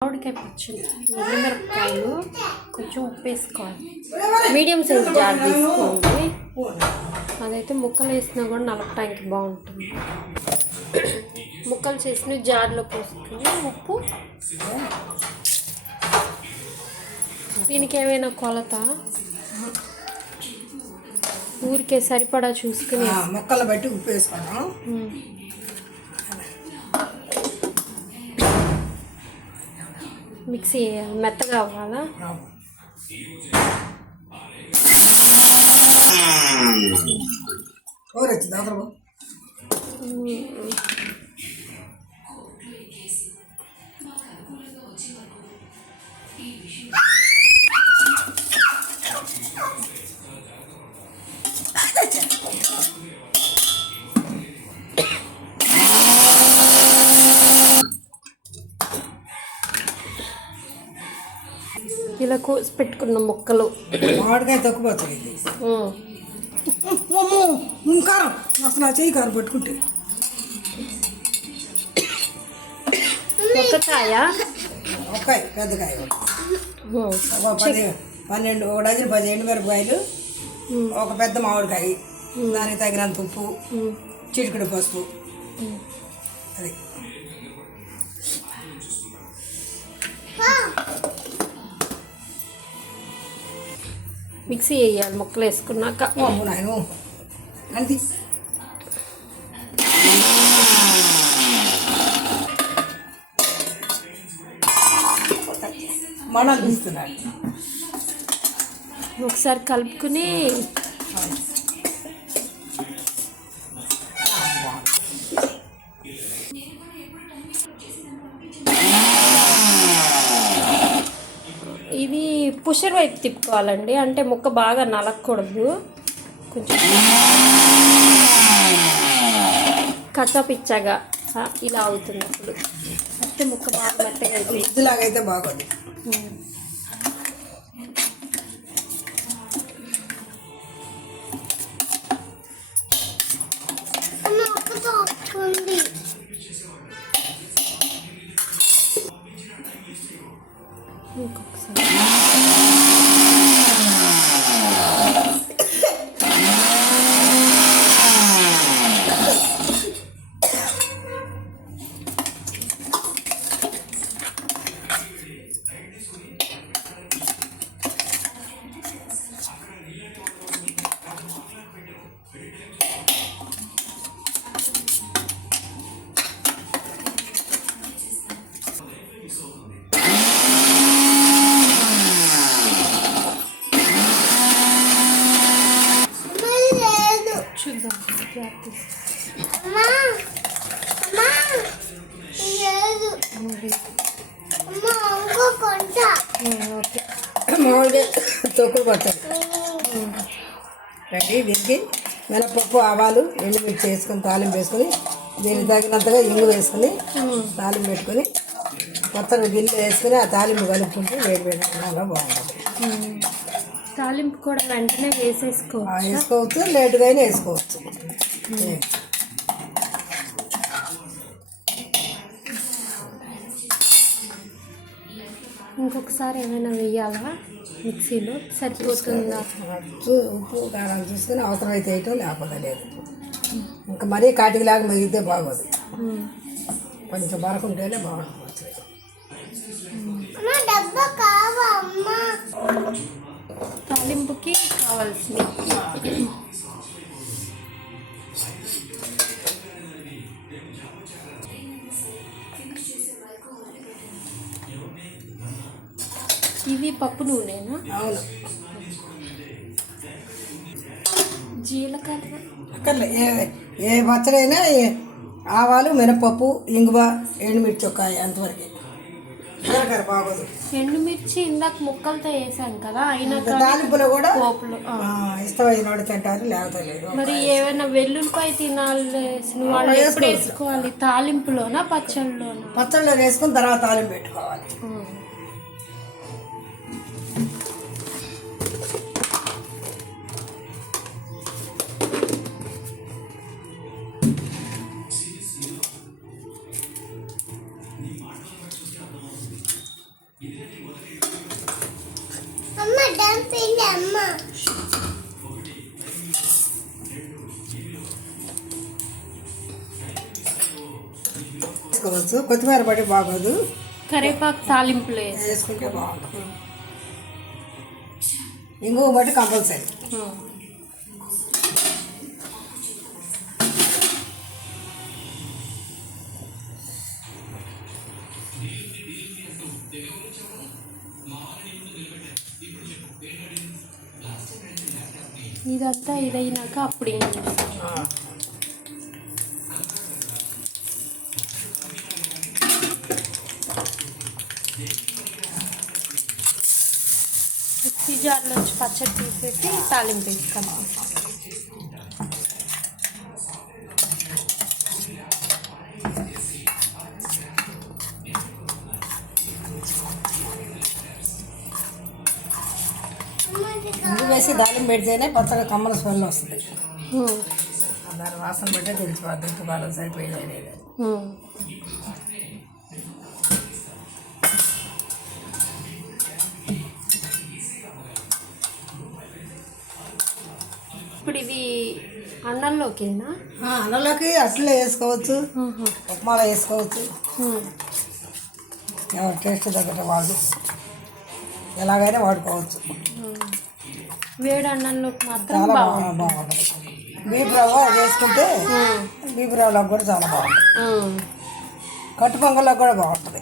మామిడికాయ పచ్చడి, ఎండుమిరపకాయలు, కొంచెం ఉప్పు వేసుకోవాలి. మీడియం సైజ్ జార్ తీసుకోండి. అదైతే ముక్కలు వేసినా కూడా నలపటానికి బాగుంటుంది. ముక్కలు చేసిన జార్లో పోసుకొని ఉప్పు, దీనికి ఏమైనా కొలత ఊరికే సరిపడా చూసుకుని ముక్కలు బట్టి ఉప్పు వేసుకున్నాం. మిక్సీ మెత్తగా అవ్వాలా. ఇలా కోసి పెట్టుకున్న ముక్కలు, మామిడికాయ తక్కువ పచ్చడి కారం అసలు చేయి కారం పట్టుకుంటే ఒక్కకాయ ఒక్కాయ పెద్దకాయ 12 ఒక డజన్ 10 ఎండుమిరపకాయలు, ఒక పెద్ద మామిడికాయ, దానికి తగినంత ఉప్పు, చిటికెడు పసుపు. అది మిక్సీ వేయాలి ముక్కలు వేసుకున్నాక. నాయను అది మనాలు తీస్తున్నాడు. ఒకసారి కలుపుకుని ఇది పుషర్ వైపు తిప్పుకోవాలండి, అంటే ముక్క బాగా నలగకూడదు. కొంచెం కచ్చపిచ్చగా ఇలా అవుతుంది. అప్పుడు అంటే ముక్క బాగా మెత్తగా అవుతుంది. ఇదిలాగైతే బాగోదు. ఇంకొకసారి మామిడికాయ తొక్కులు కొట్టాలి. రెడీ. దీనికి మినపప్పు, ఆవాలు, ఎండుమిర్చి వేసుకొని తాలింపు వేసుకొని, దీనికి తగినంతగా ఇంగు వేసుకొని తాలింపు పెట్టుకొని కొత్తగా గిన్నె వేసుకొని ఆ తాలింపు కలుపుకుంటే వేడి వేడి అన్నంలో బాగుంటుంది. తాలింపు కూడా వెంటనే వేసుకోవచ్చు, లేటుగా అయినా వేసుకోవచ్చు. ఇంకొకసారి ఏమైనా వేయాలా మిక్సీలో? సరిపోతుందా? ఉప్పు కారం చూసుకొని అవసరమైతే వేయటం, లేకపోతే లేదు. ఇంకా మరీ కాటికిలాగా మెగితే బాగోదు. కొంచెం బరకుంటేనే బాగుంటుంది. తాలింపుకి కావాల్సింది ఇది పప్పు నూనెనా? అవును. జీలకర్ర అక్కర్లే. ఏ పచ్చడైనా ఆవాలు, మినపప్పు, ఇంగువ, ఎండుమిర్చి ఒక్కాయ అంతవరకు. జీలకర్ర బాగోదు. ఎండుమిర్చి ఇందాక ముక్కలతో వేసాం కదా, అయినా తాలింపులో కూడా పోపులు ఇష్టమైన వాడు తింటారు, లేకపోతే లేదు. మరి ఏమైనా వెల్లుల్లిపాయ తినాల్సిన వాళ్ళు ఎప్పుడు వేసుకోవాలి? తాలింపులోనా పచ్చళ్ళలోనా? పచ్చళ్ళలో వేసుకుని తర్వాత తాలింపు పెట్టుకోవాలి. వేసుకోవచ్చు. కొత్తిమీర పడి బాగోదు, కరివేపాకు తాలింపులో వేసుకుంటే బాగుంటుంది. ఇంగువ బట్టి కంపల్సరీ. ఇదంతా ఇదైనాక అప్పుడు మిక్సీ జార్లోంచి పచ్చడి తీసేసి తాలింపు వేసుకుంటాం. ఇంగు వేసి తాలింపు పెడితేనే పచ్చడి కమ్మల స్మెల్ వస్తుంది. దాని వాసన బట్టే తెలిసిపోద్ది ఇంత బాగా సరిపోయింది అనేది. ఇప్పుడు ఇవి అన్నంలోకేనా? అన్నంలోకి అట్లే వేసుకోవచ్చు, ఉప్మాలో వేసుకోవచ్చు. ఎవరి టేస్ట్ తగ్గట్టు వాళ్ళు ఎలాగైనా వాడుకోవచ్చు. వేడి అన్నంలోకి మాత్రం చాలా బాగుంటుంది. బీప్ రవ్వ వేసుకుంటే బీప్ రవ్వలోకి కూడా చాలా బాగుంటుంది. కట్టు పొంగల్లోకి కూడా బాగుంటుంది.